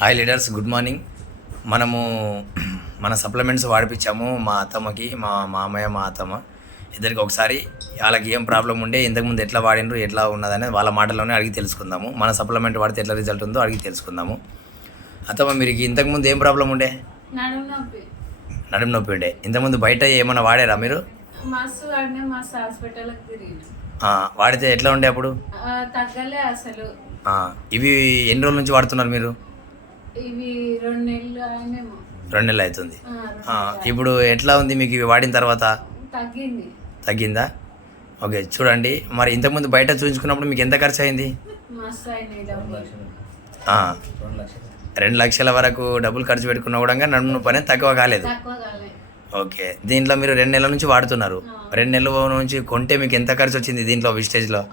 Hi leaders, good morning. మనము మన supplements వాడిపించాము మా అత్తమ్మకి, మా మామయ్య మా అత్తమ్మ ఇద్దరికి ఒకసారి. వాళ్ళకి ఏం ప్రాబ్లం ఉండే, ఇంతకుముందు ఎట్లా వాడినరు, ఎట్లా ఉన్నదనేది వాళ్ళ మాటల్లోనే అడిగి తెలుసుకుందాము. మన సప్లిమెంట్ వాడితే ఎట్లా రిజల్ట్ ఉందో అడిగి తెలుసుకుందాము. అత్తమ్మ, మీరు ఇంతకుముందు ఏం ప్రాబ్లం ఉండే? నడుము నొప్పి ఉండే. ఇంతకుముందు బయట ఏమైనా వాడారా మీరు? వాడితే ఎట్లా ఉండే అప్పుడు? తగ్గలే అసలు. ఇవి ఎన్ని రోజుల నుంచి వాడుతున్నారు మీరు? ఇవి 2 నెలలు అయినేమో. 2 నెలలు అవుతుంది. ఇప్పుడు ఎట్లా ఉంది మీకు ఇవి వాడిన తర్వాత? తగ్గిందా? ఓకే, చూడండి. మరి ఇంతకుముందు బయట చూపించుకున్నప్పుడు మీకు ఎంత ఖర్చు అయింది? 2 లక్షల వరకు డబ్బులు ఖర్చు పెట్టుకున్నా కూడా నడుము పని తక్కువ కాలేదు. ఓకే, దీంట్లో మీరు 2 నెలల నుంచి వాడుతున్నారు. 2 నెలల నుంచి కొంటే మీకు ఎంత ఖర్చు వచ్చింది? దీంట్లో విస్టేజ్లో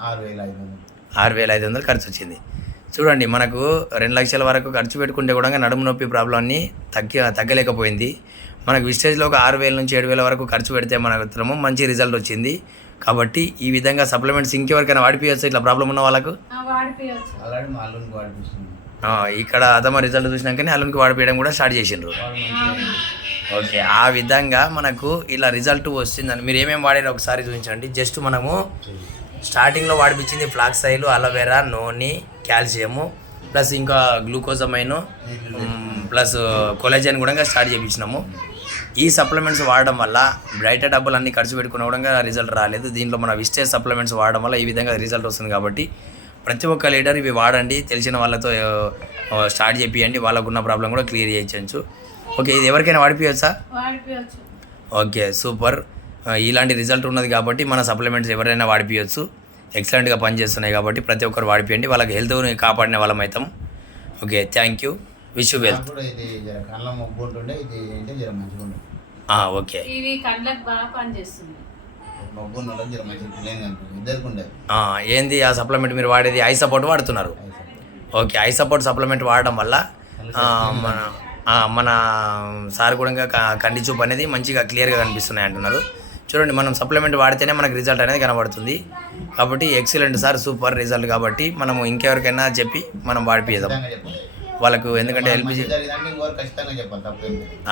6,500 ఖర్చు వచ్చింది. చూడండి, మనకు 2 లక్షల వరకు ఖర్చు పెట్టుకుంటే కూడా నడుము నొప్పి ప్రాబ్లమ్ని తగ్గలేకపోయింది. మనకు విస్టేజ్లో ఒక 6,000 నుంచి 7,000 వరకు ఖర్చు పెడితే మనకు మంచి రిజల్ట్ వచ్చింది. కాబట్టి ఈ విధంగా సప్లిమెంట్స్ ఇంకెవరికైనా వాడిపోయచ్చు. ఇట్లా ప్రాబ్లం ఉన్న వాళ్ళకు ఇక్కడ అదమ రిజల్ట్ చూసినాకనే అల్లునికి వాడిపోయడం కూడా స్టార్ట్ చేసిండ్రు. ఓకే, ఆ విధంగా మనకు ఇలా రిజల్ట్ వస్తుందని మీరు ఏమేమి వాడారో ఒకసారి చూపించండి. జస్ట్ మనము స్టార్టింగ్లో వాడిపించింది ఫ్లాక్స్ ఆయిల్, అలోవెరా, నూనె, కాల్షియము, ప్లస్ ఇంకా గ్లూకోజమైన్, ప్లస్ కొలాజన్ కూడా స్టార్ట్ చేయించినాము. ఈ సప్లిమెంట్స్ వాడడం వల్ల బయట డబ్బులు అన్నీ ఖర్చు పెట్టుకున్న కూడా రిజల్ట్ రాలేదు. దీంట్లో మన విస్టేజ్ సప్లిమెంట్స్ వాడడం వల్ల ఈ విధంగా రిజల్ట్ వస్తుంది. కాబట్టి ప్రతి ఒక్క లీడర్ ఇవి వాడండి. తెలిసిన వాళ్ళతో స్టార్ట్ చేపియండి. వాళ్ళకున్న ప్రాబ్లం కూడా క్లియర్ చేయొచ్చు. ఓకే, ఇది ఎవరికైనా వాడిపోయచ్చా? Okay, super. ఇలాంటి రిజల్ట్ ఉన్నది కాబట్టి మన సప్లిమెంట్స్ ఎవరైనా వాడిపోయచ్చు. ఎక్సలెంట్గా పనిచేస్తున్నాయి కాబట్టి ప్రతి ఒక్కరు వాడిపోయండి. వాళ్ళకి హెల్త్ని కాపాడిన వాళ్ళం అవుతాం. Okay, thank you. Wish you wealth. Okay, ఏంది ఆ సప్లిమెంట్ మీరు వాడేది? ఐ సపోర్ట్ వాడుతున్నారు. ఓకే, ఐ సపోర్ట్ సప్లిమెంట్ వాడడం వల్ల మన సార్ కూడా కంటి చూపు అనేది మంచిగా క్లియర్గా కనిపిస్తున్నాయి అంటున్నారు. చూడండి, మనం సప్లిమెంట్ వాడితేనే మనకు రిజల్ట్ అనేది కనబడుతుంది. కాబట్టి ఎక్సలెంట్ సార్, సూపర్ రిజల్ట్. కాబట్టి మనము ఇంకెవరికైనా చెప్పి మనం వాడిపిద్దాం వాళ్ళకు. ఎందుకంటే హెల్ప్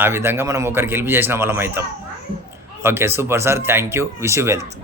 ఆ విధంగా మనం ఒకరికి హెల్ప్ చేసిన వాళ్ళం అవుతాం. Okay, super sir, thank you. Wish you wealth.